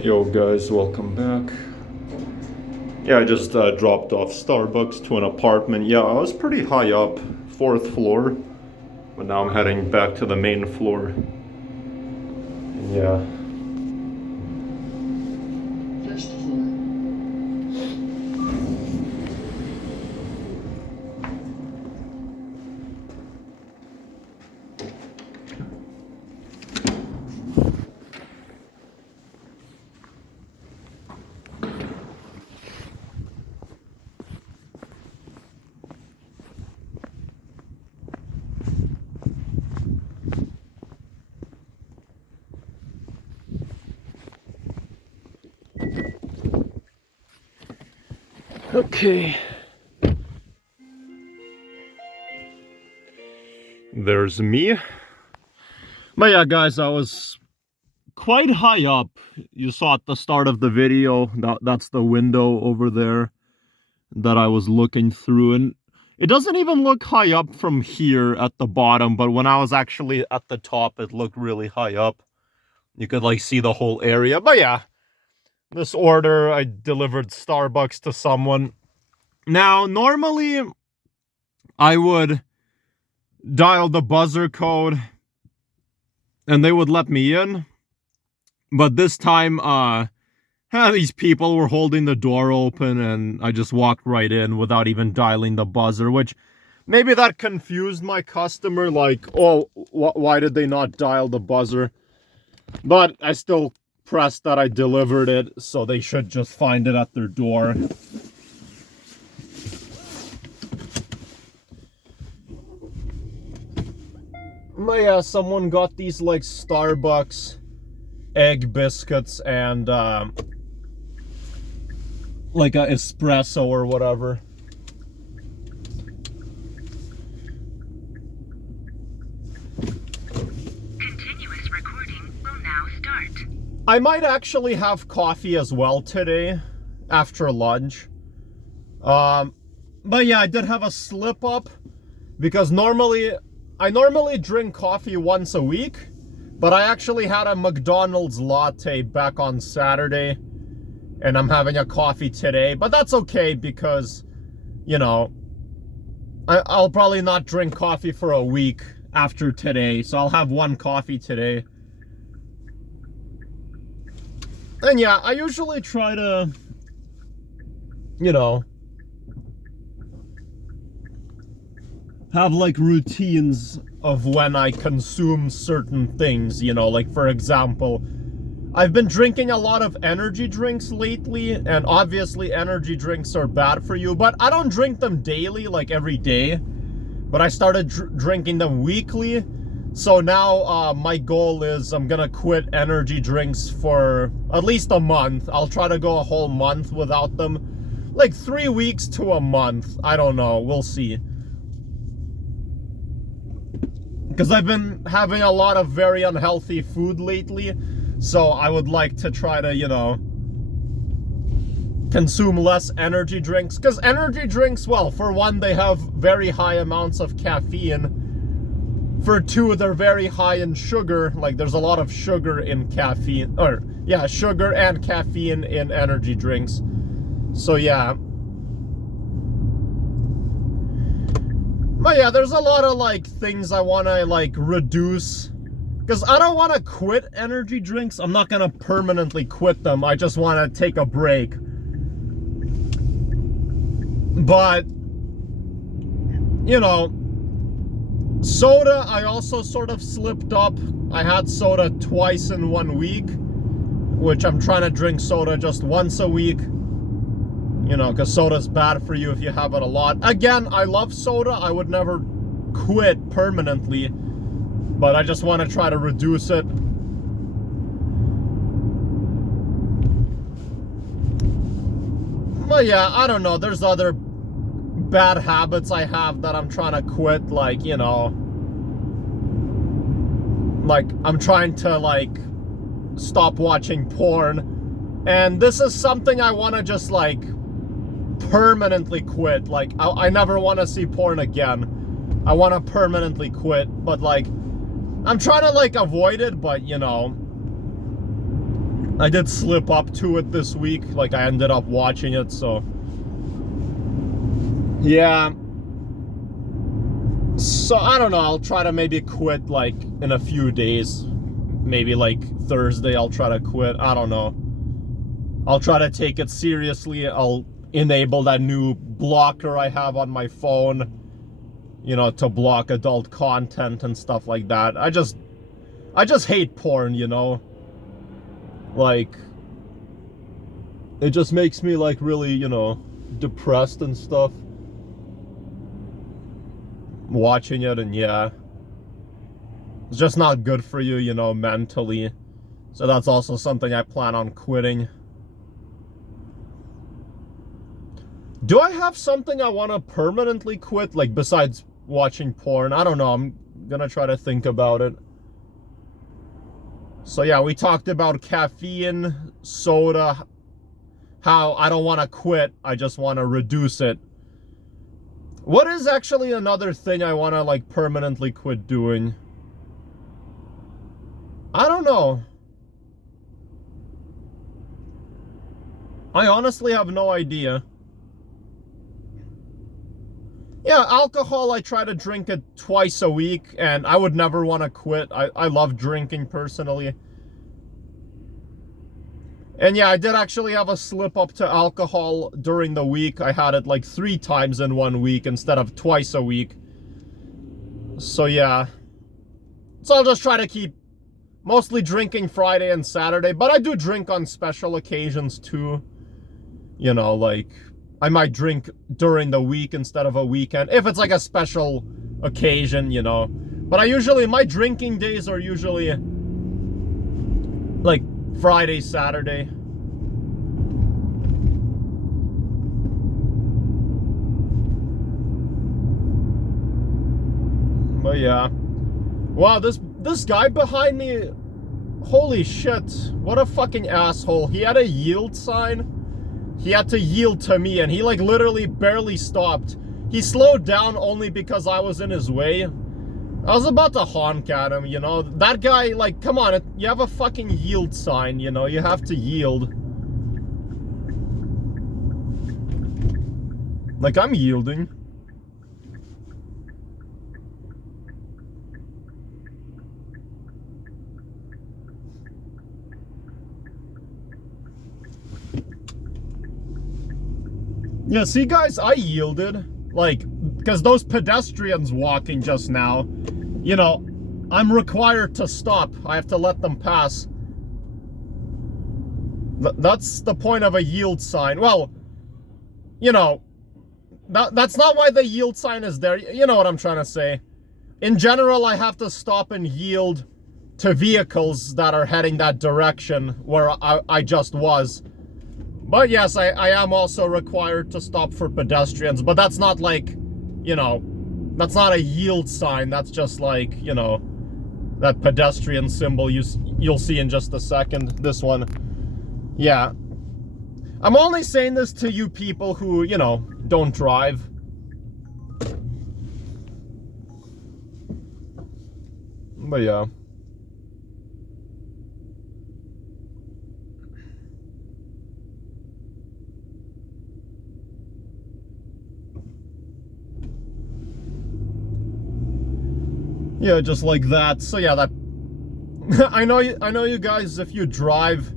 Yo guys, welcome back. Yeah, I just dropped off Starbucks to an apartment. Yeah, I was pretty high up, 4th floor, but now I'm heading back to the main floor. And yeah. First floor. Okay. There's me. But yeah, guys, I was quite high up. You saw at the start of the video, that's the window over there that I was looking through. And it doesn't even look high up from here at the bottom, but when I was actually at the top, it looked really high up. You could like see the whole area. But yeah, this order, I delivered Starbucks to someone. Now, normally I would dial the buzzer code and they would let me in. But this time, these people were holding the door open and I just walked right in without even dialing the buzzer, which maybe that confused my customer, like, oh, why did they not dial the buzzer? But I still pressed that I delivered it, so they should just find it at their door. But yeah, someone got these like Starbucks egg biscuits and like a espresso or whatever. Continuous recording will now start. I might actually have coffee as well today after lunch. But yeah, I did have a slip up because I normally drink coffee once a week, but I actually had a McDonald's latte back on Saturday, and I'm having a coffee today. But that's okay because, you know, I'll probably not drink coffee for a week after today, so I'll have one coffee today. And yeah, I usually try to, you know, have like routines of when I consume certain things, you know, like for example, I've been drinking a lot of energy drinks lately, and obviously energy drinks are bad for you, but I don't drink them daily, like every day, but I started drinking them weekly. So now my goal is I'm gonna quit energy drinks for at least a month. I'll try to go a whole month without them, like 3 weeks to a month. I don't know, we'll see. Because I've been having a lot of very unhealthy food lately, so I would like to try to, you know, consume less energy drinks. Because energy drinks, well, for one, they have very high amounts of caffeine. For two, they're very high in sugar. Like, there's a lot of sugar in caffeine. Or, yeah, sugar and caffeine in energy drinks. So, yeah. But yeah, there's a lot of like things I want to like reduce, because I don't want to quit energy drinks. I'm not gonna permanently quit them. I just want to take a break. But you know, soda, I also sort of slipped up. I had soda twice in 1 week, which I'm trying to drink soda just once a week. You know, because soda's bad for you if you have it a lot. Again, I love soda. I would never quit permanently, but I just want to try to reduce it. But yeah, I don't know. There's other bad habits I have that I'm trying to quit. Like, you know, like I'm trying to like stop watching porn. And this is something I want to just like permanently quit. Like I never want to see porn again. I want to permanently quit, but like I'm trying to like avoid it, but you know, I did slip up to it this week. Like, I ended up watching it, so yeah. So I don't know, I'll try to maybe quit like in a few days. Maybe like Thursday I'll try to quit. I don't know. I'll try to take it seriously. I'll enable that new blocker I have on my phone, you know, to block adult content and stuff like that. I just hate porn, you know. Like, it just makes me like really, you know, depressed and stuff watching it, and yeah, it's just not good for you, you know, mentally. So that's also something I plan on quitting. Do I have something I want to permanently quit, like besides watching porn? I don't know. I'm gonna try to think about it. So yeah, we talked about caffeine, soda, how I don't want to quit, I just want to reduce it. What is actually another thing I want to like permanently quit doing? I don't know. I honestly have no idea. Yeah, alcohol, I try to drink it twice a week, and I would never want to quit. I love drinking personally. And yeah, I did actually have a slip up to alcohol during the week. I had it like 3 times in 1 week instead of twice a week. So yeah. So I'll just try to keep mostly drinking Friday and Saturday, but I do drink on special occasions too. You know, like, I might drink during the week instead of a weekend, if it's like a special occasion, you know. But my drinking days are usually like Friday, Saturday. But yeah. Wow, this guy behind me, holy shit, what a fucking asshole. He had a yield sign. He had to yield to me, and he like literally barely stopped. He slowed down only because I was in his way. I was about to honk at him, you know. That guy, like, come on, you have a fucking yield sign, you know. You have to yield. Like, I'm yielding. Yeah, see guys, I yielded, like, because those pedestrians walking just now, you know, I'm required to stop. I have to let them pass. That's the point of a yield sign. Well, you know, that's not why the yield sign is there. You know what I'm trying to say. In general, I have to stop and yield to vehicles that are heading that direction where I just was. But yes, I am also required to stop for pedestrians, but that's not like, you know, that's not a yield sign. That's just like, you know, that pedestrian symbol you'll see in just a second. This one. Yeah. I'm only saying this to you people who, you know, don't drive. But yeah. Yeah, just like that. So yeah, that I know you guys, if you drive,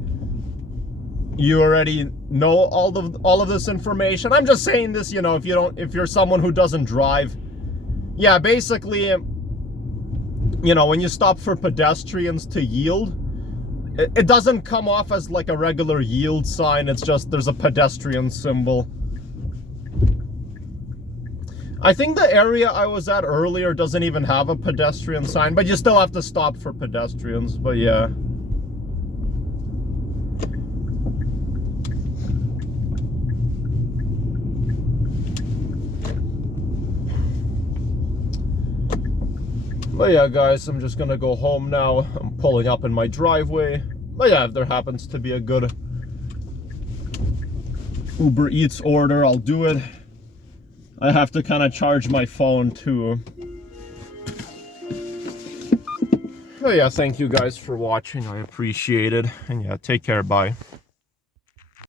you already know all of this information. I'm just saying this, you know, if you're someone who doesn't drive. Yeah, basically, you know, when you stop for pedestrians to yield, it doesn't come off as like a regular yield sign. It's just there's a pedestrian symbol. I think the area I was at earlier doesn't even have a pedestrian sign, but you still have to stop for pedestrians. But yeah. But yeah, guys, I'm just gonna go home now. I'm pulling up in my driveway. But yeah, if there happens to be a good Uber Eats order, I'll do it. I have to kind of charge my phone too. yeah, thank you guys for watching. I appreciate it. And yeah, take care. Bye.